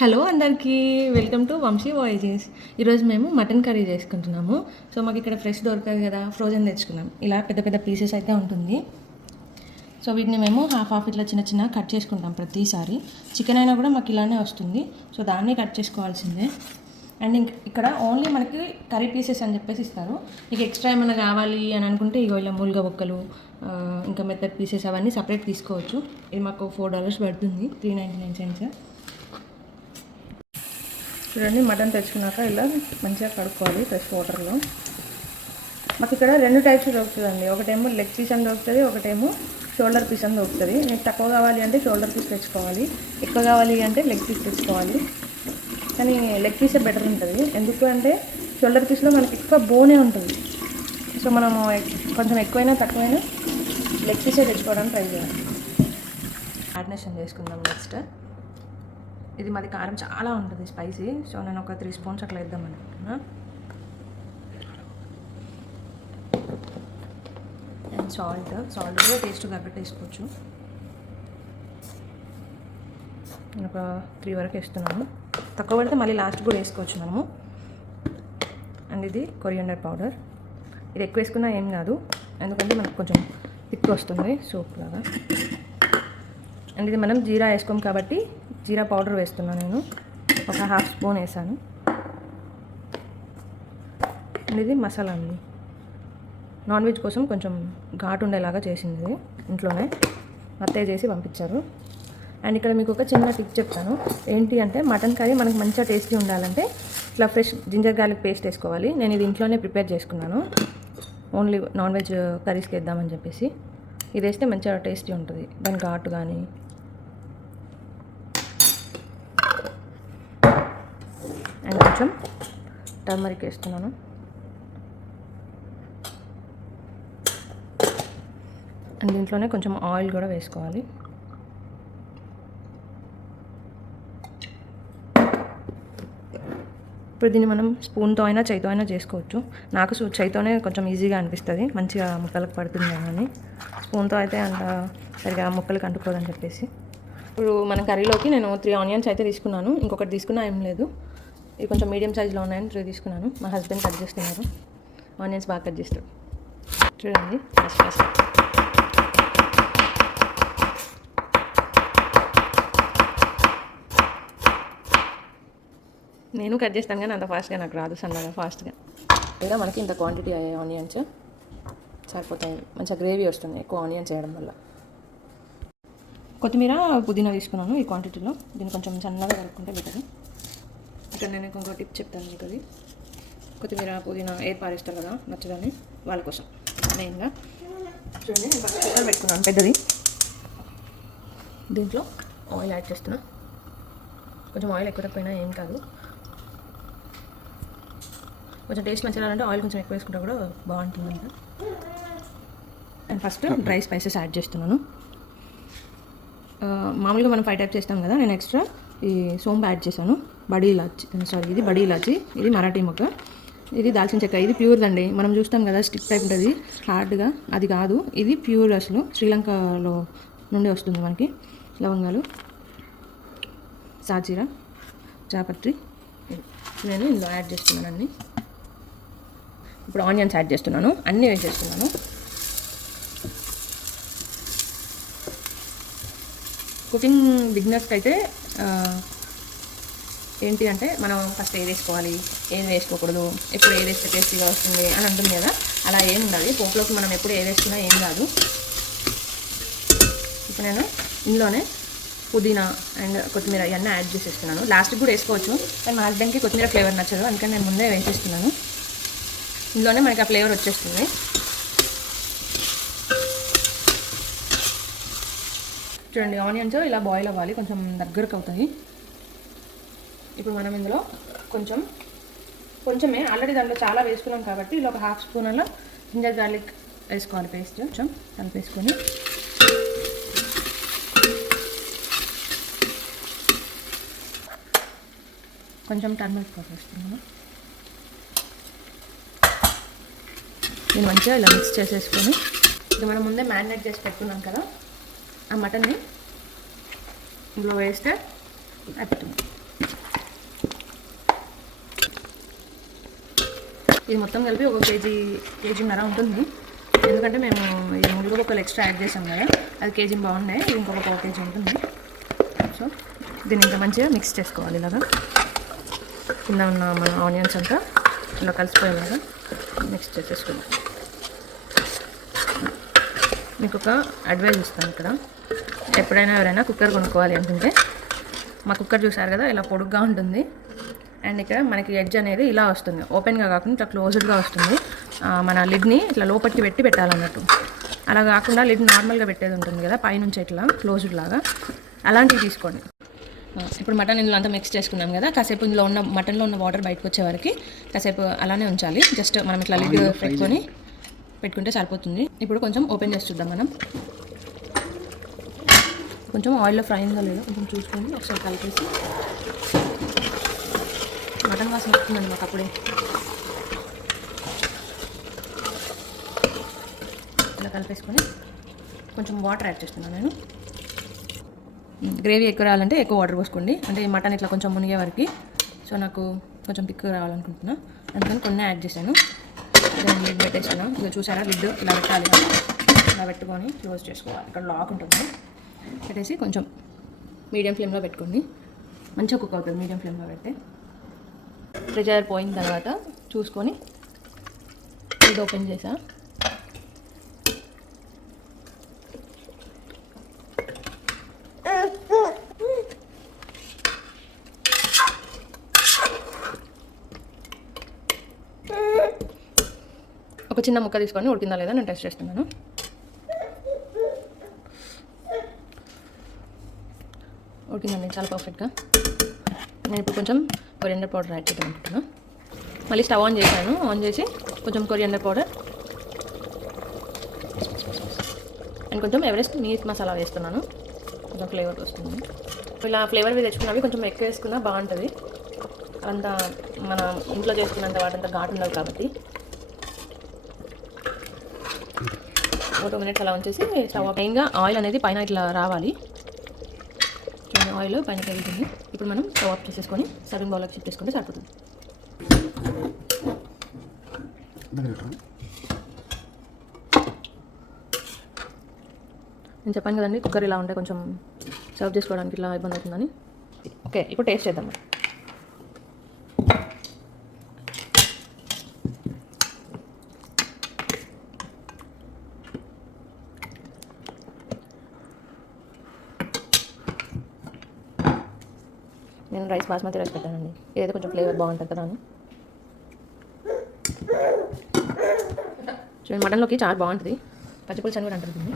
Hello అందరికీ welcome to Vamsi వాయిజెస్. ఈరోజు మేము మటన్ కర్రీ చేసుకుంటున్నాము. సో మాకు ఇక్కడ ఫ్రెష్ దొరకదు కదా ఫ్రోజన్ తెచ్చుకున్నాం. ఇలా పెద్ద పెద్ద పీసెస్ అయితే ఉంటుంది. సో వీటిని మేము హాఫ్ హాఫ్ ఇట్లా చిన్న చిన్న కట్ చేసుకుంటాం ప్రతిసారి. చికెన్ అయినా కూడా మాకు ఇలానే వస్తుంది. సో దాన్ని కట్ చేసుకోవాల్సిందే. అండ్ ఇంక ఇక్కడ ఓన్లీ మనకి కర్రీ పీసెస్ అని చెప్పేసి ఇస్తారు. మీకు ఎక్స్ట్రా ఏమైనా కావాలి అని అనుకుంటే ఇగో ఇలా మూలుగ బొక్కలు ఇంకా మెత్తడ్ పీసెస్ అవన్నీ సపరేట్ తీసుకోవచ్చు. ఇది మాకు ఫోర్ డాలర్స్ పడుతుంది. త్రీ నైంటీ నైన్ సెంట్స్ చూడండి మటన్ తెచ్చుకున్నాక ఇలా మంచిగా కడుక్కోవాలి ఫ్రెష్ వాటర్లో. మాకు ఇక్కడ రెండు టైప్స్ దొరుకుతుందండి. ఒకటేమో లెగ్ పీస్ అని దొరుకుతుంది ఒకటేమో షోల్డర్ పీస్ అని దొరుకుతుంది. మీకు తక్కువ కావాలి అంటే షోల్డర్ పీస్ తెచ్చుకోవాలి ఎక్కువ కావాలి అంటే లెగ్ పీస్ తెచ్చుకోవాలి. కానీ లెగ్ పీసే బెటర్ ఉంటుంది. ఎందుకు అంటే షోల్డర్ పీస్లో మనకి ఎక్కువ బోనే ఉంటుంది. సో మనము కొంచెం ఎక్కువైనా తక్కువైనా లెగ్ పీసే తెచ్చుకోవడానికి ట్రై చేయాలి. ఆర్డినేషన్ చేసుకుందాం నెక్స్ట్ ఇది మాది కారం చాలా ఉంటుంది స్పైసీ సో నేను ఒక త్రీ స్పూన్స్ అట్లా వేద్దాం అనుకుంటున్నా. అండ్ సాల్ట్ సాల్ట్ కూడా టేస్ట్ తగ్గట్టు వేసుకోవచ్చు నేను ఒక త్రీ వరకు వేస్తున్నాను. తక్కువ పడితే మళ్ళీ లాస్ట్ కూడా వేసుకోవచ్చు మనము. అండ్ ఇది కొరియండర్ పౌడర్ ఇది ఎక్కువ వేసుకున్నా ఏం కాదు. ఎందుకంటే మనకు కొంచెం తిక్కు వస్తుంది సూప్ లాగా. అండ్ ఇది మనం జీరా వేసుకోం కాబట్టి జీరా పౌడర్ వేస్తున్నాను నేను. ఒక హాఫ్ స్పూన్ వేసాను. అండ్ ఇది మసాలా అండి. నాన్ వెజ్ కోసం కొంచెం ఘాటు ఉండేలాగా చేసింది ఇది ఇంట్లోనే. అత్తయ్య చేసి పంపించారు. అండ్ ఇక్కడ మీకు ఒక చిన్న టిప్ చెప్తాను. ఏంటి అంటే మటన్ కర్రీ మనకు మంచిగా టేస్టీ ఉండాలంటే ఇట్లా ఫ్రెష్ జింజర్ గార్లిక్ పేస్ట్ వేసుకోవాలి. నేను ఇది ఇంట్లోనే ప్రిపేర్ చేసుకున్నాను. ఓన్లీ నాన్ వెజ్ కర్రీస్కి వేద్దామని చెప్పేసి. ఇది వేస్తే మంచిగా టేస్టీ ఉంటుంది. దాని ఘాటు కానీ నేను కొంచెం టర్మరిక్ వేస్తున్నాను. అండ్ దీంట్లోనే కొంచెం ఆయిల్ కూడా వేసుకోవాలి. ఇప్పుడు దీన్ని మనం స్పూన్తో అయినా చేయితో అయినా చేసుకోవచ్చు. నాకు చేతితోనే కొంచెం ఈజీగా అనిపిస్తుంది. మంచిగా ముక్కలకు పడుతుంది అని. స్పూన్తో అయితే అంత సరిగా ముక్కలకు అంటుకోదని చెప్పేసి. ఇప్పుడు మన కర్రీలోకి నేను త్రీ ఆనియన్స్ అయితే తీసుకున్నాను. ఇంకొకటి తీసుకున్నా ఏం లేదు. ఇది కొంచెం మీడియం సైజులో ఉన్నాయని త్రీ తీసుకున్నాను. మా హస్బెండ్ కట్ చేస్తున్నారు. ఆనియన్స్ బాగా కట్ చేస్తాడు చూడండి. ఫస్ట్ ఫస్ట్ నేను కట్ చేస్తాను కానీ అంత ఫాస్ట్గా నాకు రాదు సన్నగా ఫాస్ట్గా ఇలా మనకి ఇంత క్వాంటిటీ అయ్యాయి ఆనియన్స్ సరిపోతాయి. మంచిగా గ్రేవీ వస్తుంది ఎక్కువ ఆనియన్స్ వేయడం వల్ల. కొత్తిమీర పుదీనా తీసుకున్నాను ఈ క్వాంటిటీలో దీన్ని కొంచెం సన్నగా కలుపుకుంటే బెటర్ ఇక్కడ నేను ఇంకొక టిప్ చెప్తాను మీకు అది కొత్తిమీర పుదీనా పారేస్తారు కదా నచ్చదని వాళ్ళ కోసం. మెయిన్గా. చూడండి నేను పెట్టుకున్నాను. పెద్దది. దీంట్లో ఆయిల్ యాడ్ చేస్తున్నా. కొంచెం ఆయిల్ ఎక్కువ తక్కువైనా ఏం కాదు. కొంచెం టేస్ట్ మంచిగా రావాలంటే ఆయిల్ కొంచెం ఎక్కువ వేసుకుంటే కూడా బాగుంటుందంట and first dry spices add చేస్తున్నాను. మామూలుగా మనం ఫైవ్ టైప్ చేస్తాం కదా నేను ఎక్స్ట్రా ఈ సోంపు యాడ్ చేశాను. బడీ ఇలాచి సారీ ఇది బడీ ఇలాచి ఇది మరాఠీ మొక్క. ఇది దాల్చిన చెక్క ఇది ప్యూర్ అండి మనం చూస్తాం కదా స్టిక్ టైప్ ఉంటుంది. హార్డ్గా అది కాదు ఇది ప్యూర్ అసలు శ్రీలంకలో నుండి వస్తుంది మనకి. లవంగాలు సాజీరా జాపత్రి నేను ఇందులో యాడ్ చేస్తున్నాను అన్ని. ఇప్పుడు ఆనియన్స్ యాడ్ చేస్తున్నాను. అన్నీ వేసేస్తున్నాను. కుకింగ్ బిగినర్స్కి అయితే ఏంటి అంటే మనం ఫస్ట్ ఏది వేసుకోవాలి? ఏది వేసుకోకూడదు? ఎప్పుడు ఏది వేస్తే టేస్టీగా వస్తుంది? అని అంటుంది కదా. అలా ఏం ఉండాలి పోపులోకి మనం ఎప్పుడు ఏది వేసుకున్నా ఏం కాదు. ఇప్పుడు నేను ఇందులోనే పుదీనా అండ్ కొత్తిమీర ఇవన్నీ యాడ్ చేసేస్తున్నాను. లాస్ట్కి కూడా వేసుకోవచ్చు. కానీ మా హస్బెండ్కి కొత్తిమీర ఫ్లేవర్ నచ్చదు. అందుకని నేను ముందే వేసేస్తున్నాను. ఇందులోనే మనకి ఆ ఫ్లేవర్ వచ్చేస్తుంది. చూడండి ఆనియన్స్ ఇలా బాయిల్ అవ్వాలి. కొంచెం దగ్గరకు అవుతాయి. ఇప్పుడు మనం ఇందులో కొంచెం కొంచెమే ఆల్రెడీ దాంట్లో చాలా వేసుకున్నాం కాబట్టి ఇలా ఒక హాఫ్ స్పూన్ అలా జింజర్ గార్లిక్ వేసుకోవాలి పేస్ట్ కొంచెం కలిపేసుకొని కొంచెం టర్మరిక్ పౌడర్ వేస్తున్నాను దీన్ని మంచిగా ఇలా మిక్స్ చేసేసుకొని. ఇది మనం ముందే మ్యారినేట్ చేసి పెట్టుకున్నాం కదా. ఆ మటన్ని ఇందులో వేస్తే అయిపోతుంది. ఇది మొత్తం కలిపి ఒక కేజీ కేజీన్నర ఉంటుంది. ఎందుకంటే మేము ఈ ముళ్ళు ఒక ఎక్స్ట్రా యాడ్ చేసాం కదా అది కేజీ బాగున్నాయి ఇంకొక పావు కేజీ ఉంటుంది. సో దీన్ని ఇంకా మంచిగా మిక్స్ చేసుకోవాలి ఇలాగా. కింద ఉన్న మన ఆనియన్స్ అంతా ఇలా కలిసిపోయేలాగా మిక్స్ చేసేసుకున్నాం మీకు ఒక అడ్వైజ్ ఇస్తాను ఇక్కడ. ఎప్పుడైనా ఎవరైనా కుక్కర్ కొనుక్కోవాలి అనుకుంటే మా కుక్కర్ చూసారు కదా ఇలా పొడుగ్గా ఉంటుంది. అండ్ ఇక్కడ మనకి ఎడ్జ్ అనేది ఇలా వస్తుంది. ఓపెన్గా కాకుండా ఇట్లా క్లోజ్డ్గా వస్తుంది. మన లిడ్ని ఇట్లా లోపలికి పెట్టి పెట్టాలన్నట్టు. అలా కాకుండా లిడ్ నార్మల్గా పెట్టేది ఉంటుంది కదా పైనుంచి ఇట్లా క్లోజ్డ్ లాగా. అలాంటివి తీసుకోండి. ఇప్పుడు మటన్ ఇందులో అంతా మిక్స్ చేసుకున్నాం కదా కాసేపు ఇందులో ఉన్న మటన్లో ఉన్న వాటర్ బయటకు వచ్చే వరకు కాసేపు అలానే ఉంచాలి. జస్ట్ మనం ఇట్లా లిడ్ పెట్టుకొని పెట్టుకుంటే సరిపోతుంది. ఇప్పుడు కొంచెం ఓపెన్ చేసి చూద్దాం మనం. కొంచెం ఆయిల్లో ఫ్రై అయిందో లేదో. కొంచెం చూసుకొని ఒకసారి కలిపేసి. మటన్ వాసన వస్తుందండి మాకు అప్పుడే ఇలా కలిపేసుకొని కొంచెం వాటర్ యాడ్ చేస్తున్నాను నేను. గ్రేవీ ఎక్కువ రావాలంటే ఎక్కువ వాటర్ పోసుకోండి. అంటే ఈ మటన్ ఇట్లా కొంచెం మునిగే వరకు. సో నాకు కొంచెం తిక్కువ రావాలనుకుంటున్నా. అందుకని కొన్ని యాడ్ చేశాను. దాన్ని లిడ్ పెట్టేసుకున్నాం ఇక చూసారా? లిడ్ ఇలా పెట్టాలి ఇలా పెట్టుకొని క్లోజ్ చేసుకోవాలి. ఇక్కడ లాక్ ఉంటుంది. పెట్టేసి కొంచెం మీడియం ఫ్లేమ్లో పెట్టుకోండి. మంచిగా కుక్ అవుతుంది మీడియం ఫ్లేమ్లో పెడితే. ప్రెజర్ పోయిన తర్వాత చూసుకొని ఇది ఓపెన్ చేసా. ఒక చిన్న ముక్క తీసుకొని ఉడికిందా లేదా నేను టెస్ట్ చేస్తున్నాను. ఉడికిందండి చాలా పర్ఫెక్ట్గా. నేను ఇప్పుడు కొంచెం కొరియండర్ పౌడర్ యాడ్ చేద్దాం అనుకుంటున్నాను మళ్ళీ స్టవ్ ఆన్ చేశాను. ఆన్ చేసి కొంచెం కొరియండర్ పౌడర్. అండ్ కొంచెం ఎవరెస్ట్ మీట్ మసాలా వేస్తున్నాను. కొంచెం ఫ్లేవర్ వస్తుంది. ఇలా ఫ్లేవర్ తెచ్చుకున్నవి కొంచెం ఎక్కువ వేసుకున్నా బాగుంటుంది. అంత మన ఇంట్లో చేసుకున్నంత వాటంతా ఘాటు ఉండదు కాబట్టి. టూ మినిట్స్ అలా ఉంచేసి స్టవ్ మెయిన్గా ఆయిల్ అనేది పైన ఇట్లా రావాలి. ఆయిల్ పైన తగ్గుతుంది ఇప్పుడు మనం స్టవ్ ఆఫ్ చేసేసుకొని సర్వింగ్ బౌల్కి షిఫ్ట్ చేసుకుంటే సరిపోతుంది. నేను చెప్పాను కదండి కుక్కర్ ఇలా ఉంటే కొంచెం సర్వ్ చేసుకోవడానికి ఇట్లా ఇబ్బంది అవుతుందని. ఓకే ఇప్పుడు టేస్ట్ చేద్దాం నేను రైస్ బాస్మతి రైస్ పెట్టానండి. ఏదైతే కొంచెం ఫ్లేవర్ బాగుంటుంది కదా అని. చూడండి మటన్లోకి చాలా బాగుంటుంది. పచ్చిపులుసు అని కూడా అంటుంది